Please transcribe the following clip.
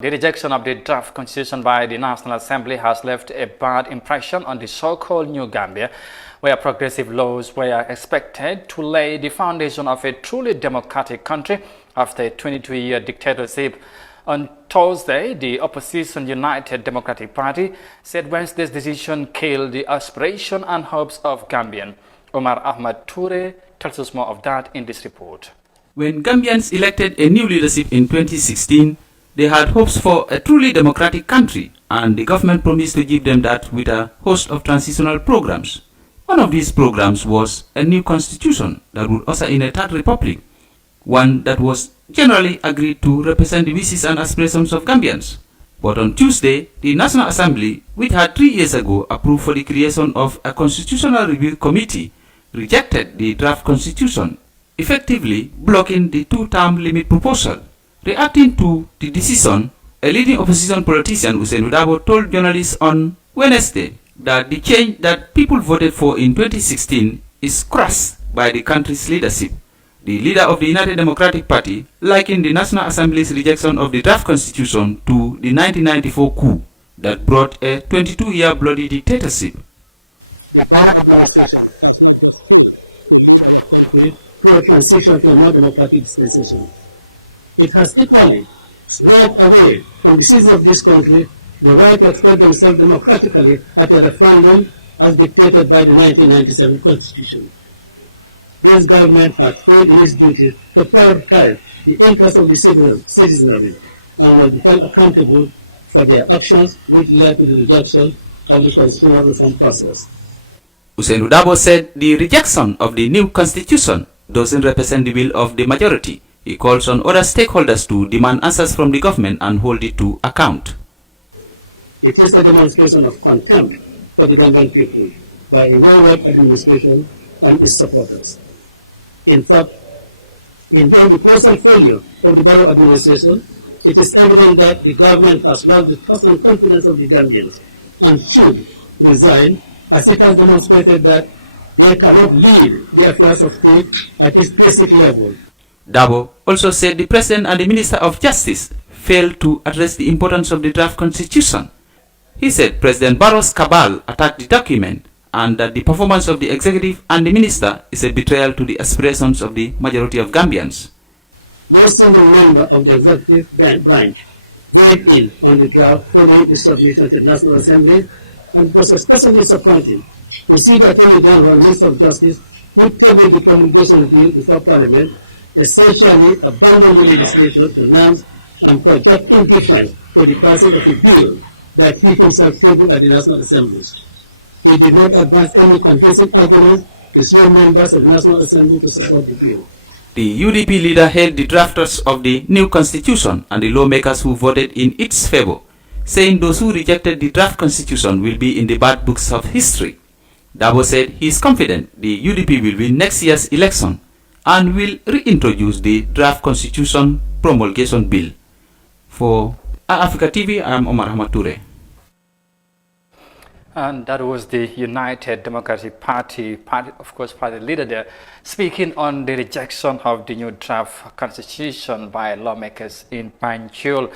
The rejection of the draft constitution by the National Assembly has left a bad impression on the so-called New Gambia, where progressive laws were expected to lay the foundation of a truly democratic country after a 22-year dictatorship. On Thursday, the opposition United Democratic Party said Wednesday's decision killed the aspiration and hopes of Gambian. Omar Ahmad Toure tells us more of that in this report. When Gambians elected a new leadership in 2016, they had hopes for a truly democratic country, and the government promised to give them that with a host of transitional programs. One of these programs was a new constitution that would usher in a third republic, one that was generally agreed to represent the wishes and aspirations of Gambians. But on Tuesday, the National Assembly, which had 3 years ago approved for the creation of a constitutional review committee, rejected the draft constitution, effectively blocking the 2-term limit proposal. Reacting to the decision, a leading opposition politician, Usain Udabo, told journalists on Wednesday that the change that people voted for in 2016 is crushed by the country's leadership. The leader of the United Democratic Party likened the National Assembly's rejection of the draft constitution to the 1994 coup that brought a 22-year bloody dictatorship. The transition to a more democratic dispensation. It has equally snatched away from the citizens of this country the right to express themselves democratically at a referendum as dictated by the 1997 Constitution. This government has failed in its duty to prioritize the interests of the citizenry and will be held accountable for their actions which led to the rejection of the constitutional reform process. Usain Udabo said the rejection of the new constitution doesn't represent the will of the majority. He calls on other stakeholders to demand answers from the government and hold it to account. It is a demonstration of contempt for the Gambian people by a wayward administration and its supporters. In fact, in the present failure of the Barrow administration, it is evident that the government has lost the trust and confidence of the Gambians and should resign, as it has demonstrated that they cannot lead the affairs of state at its basic level. Dabo also said the President and the Minister of Justice failed to address the importance of the draft constitution. He said President Barrow's cabal attacked the document and that the performance of the executive and the minister is a betrayal to the aspirations of the majority of Gambians. No single member of the executive branch weighed in on the draft following the submission to the National Assembly, and it was especially disappointing to see the Attorney General and Minister of Justice who tabled the promulgation bill before Parliament, essentially abandoning the legislation to norms and projecting difference for the passage of a bill that he himself tabled at the National Assembly. He did not advance any convincing arguments to show members of the National Assembly to support the bill. The UDP leader hailed the drafters of the new constitution and the lawmakers who voted in its favor, saying those who rejected the draft constitution will be in the bad books of history. Dabo said he is confident the UDP will win next year's election and will reintroduce the draft constitution promulgation bill. For Africa TV, I am Omar Ahmad Toure. And that was the United Democratic Party leader there, speaking on the rejection of the new draft constitution by lawmakers in Banjul.